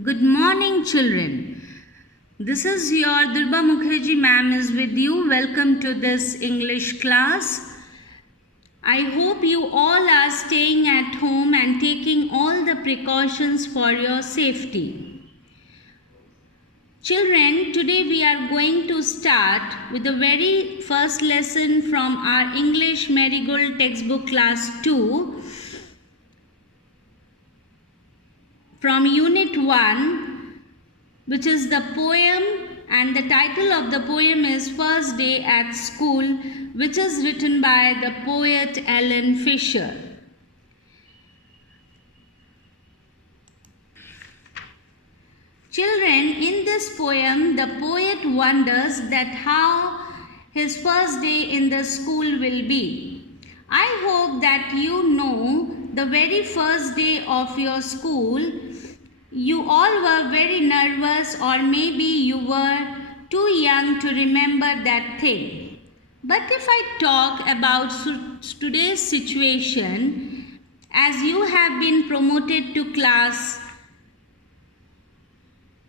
Good morning, children. This is your Durba Mukherjee ma'am is with you. Welcome to this English class. I hope you all are staying at home and taking all the precautions for your safety. Children, today we are going to start with the very first lesson from our English Marigold textbook class 2. From Unit 1, which is the poem, and the title of the poem is First Day at School, which is written by the poet Ellen Fisher. Children, in this poem, the poet wonders that how his first day in the school will be. I hope that you know the very first day of your school, you all were very nervous, or maybe you were too young to remember that thing. But if I talk about today's situation, as you have been promoted to class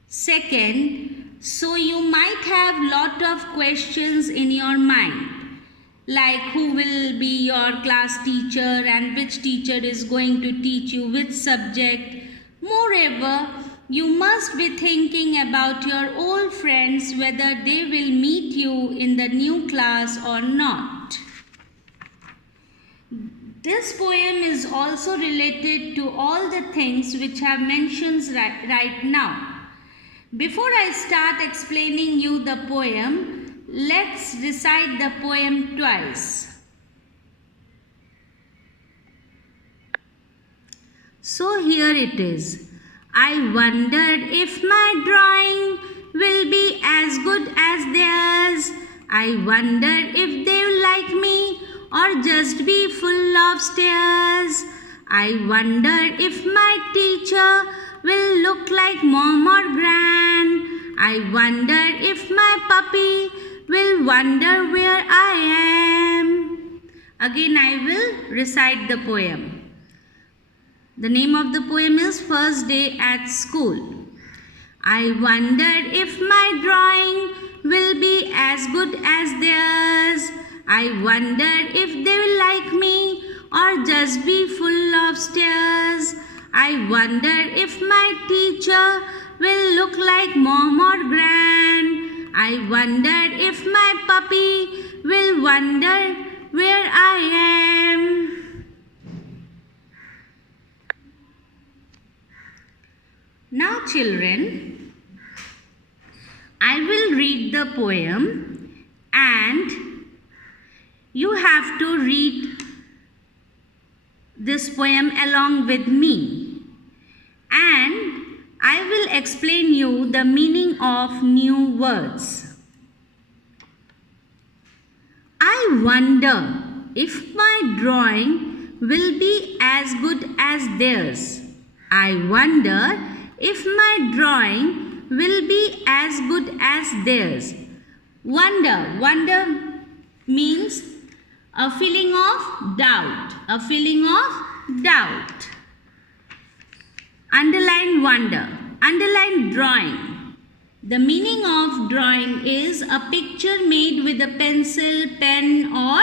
2nd, so you might have lot of questions in your mind, like who will be your class teacher and which teacher is going to teach you which subject. Moreover, you must be thinking about your old friends, whether they will meet you in the new class or not. This poem is also related to all the things which I have mentioned right now. Before I start explaining you the poem, let's recite the poem twice. So here it is. I wondered if my drawing will be as good as theirs. I wondered if they will like me or just be full of stares. I wondered if my teacher will look like mom or gran. I wondered if my puppy will wonder where I am. Again I will recite the poem. The name of the poem is First Day at School. I wondered if my drawing will be as good as theirs. I wondered if they will like me or just be full of stares. I wondered if my teacher will look like mom or gran. I wondered if my puppy will wonder where I am. Now children, I will read the poem and you have to read this poem along with me, and I will explain you the meaning of new words. I wonder if my drawing will be as good as theirs. I wonder if my drawing will be as good as theirs. Wonder. Wonder means a feeling of doubt. A feeling of doubt. Underline wonder. Underline drawing. The meaning of drawing is a picture made with a pencil, pen or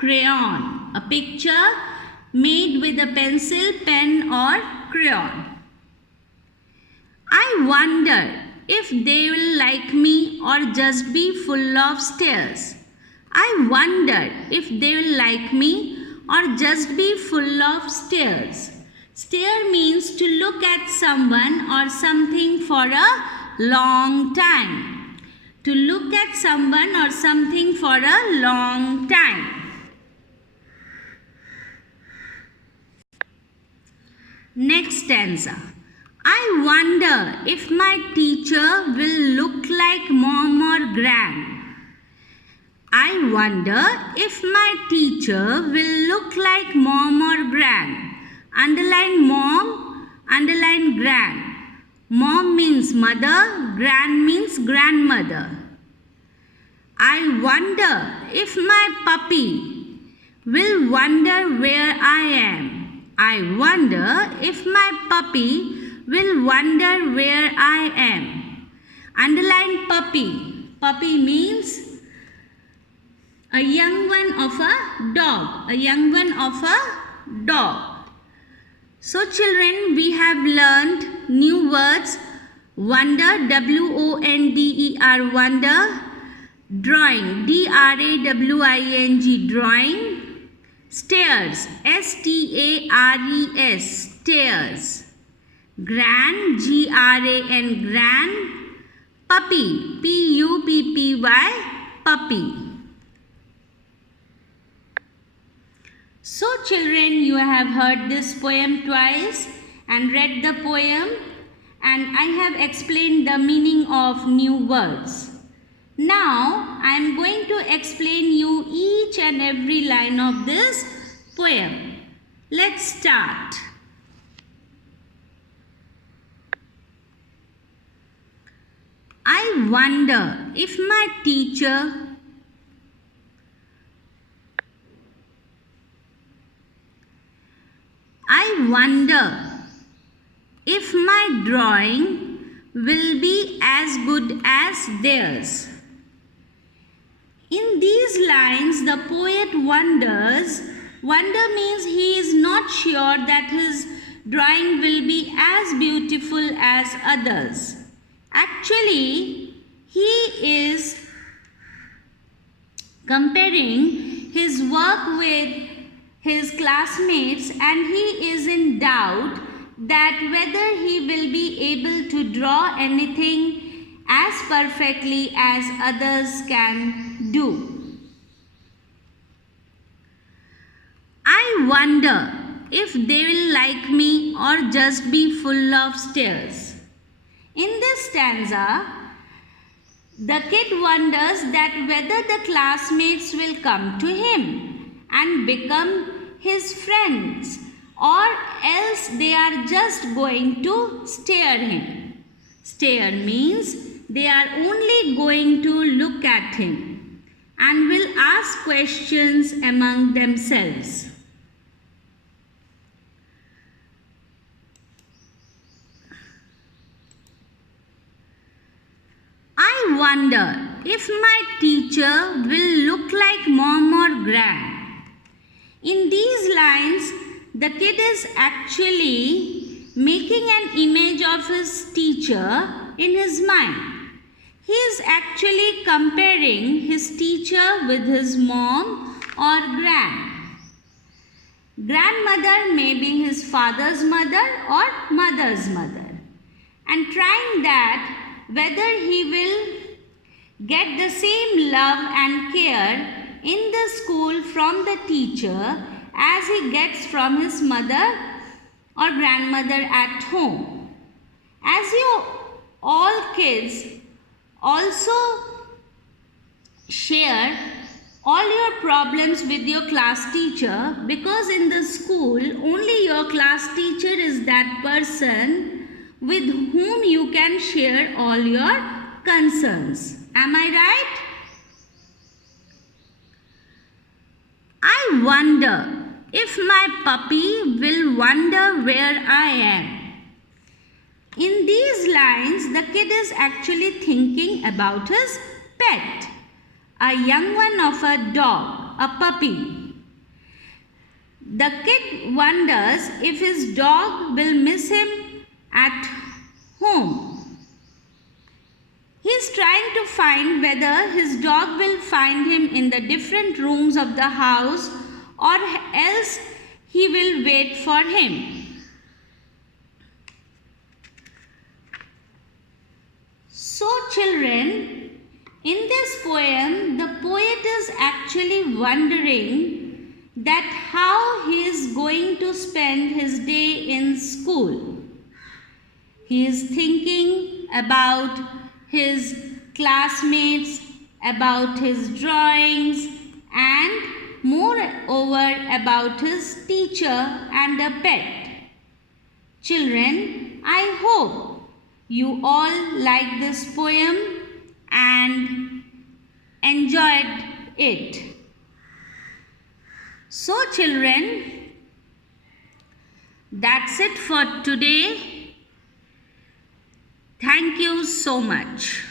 crayon. A picture made with a pencil, pen or crayon. I wonder if they will like me or just be full of stares. I wonder if they will like me or just be full of stares. Stare means to look at someone or something for a long time. To look at someone or something for a long time. Next stanza. I wonder if my teacher will look like mom or gran. I wonder if my teacher will look like mom or gran. Underline mom, underline gran. Mom means mother, gran means grandmother. I wonder if my puppy will wonder where I am. I wonder if my puppy will wonder where I am. Underline puppy. Puppy means a young one of a dog. A young one of a dog. So children, we have learned new words. Wonder, W-O-N-D-E-R, wonder. Drawing, D-R-A-W-I-N-G, drawing. Stairs, S-T-A-R-E-S, stairs. Gran, G-R-A-N, gran. Puppy, P-U-P-P-Y, puppy. So children, you have heard this poem twice and read the poem, and I have explained the meaning of new words. Now, I am going to explain you each and every line of this poem. Let's start. I wonder if my teacher if my drawing will be as good as theirs. In these lines, the poet wonders. Wonder means he is not sure that his drawing will be as beautiful as others. Actually, he is comparing his work with his classmates, and he is in doubt that whether he will be able to draw anything as perfectly as others can do. I wonder if they will like me or just be full of stares. In this stanza, the kid wonders that whether the classmates will come to him and become his friends, or else they are just going to stare him. Stare means they are only going to look at him and will ask questions among themselves. I wonder if my teacher will look like mom or gran. In these lines, the kid is actually making an image of his teacher in his mind. He is actually comparing his teacher with his mom or gran. Grandmother may be his father's mother or mother's mother, and trying that whether he will get the same love and care in the school from the teacher as he gets from his mother or grandmother at home. As you all kids also share all your problems with your class teacher, because in the school only your class teacher is that person with whom you can share all your concerns. Am I right? I wonder if my puppy will wonder where I am. In these lines, the kid is actually thinking about his pet, a young one of a dog, a puppy. The kid wonders if his dog will miss him at home. He is trying to find whether his dog will find him in the different rooms of the house, or else he will wait for him. So children, in this poem, the poet is actually wondering that how he is going to spend his day in school. He is thinking about his classmates, about his drawings, and moreover about his teacher and a pet. Children, I hope you all like this poem and enjoyed it. So children, that's it for today. Thank you so much.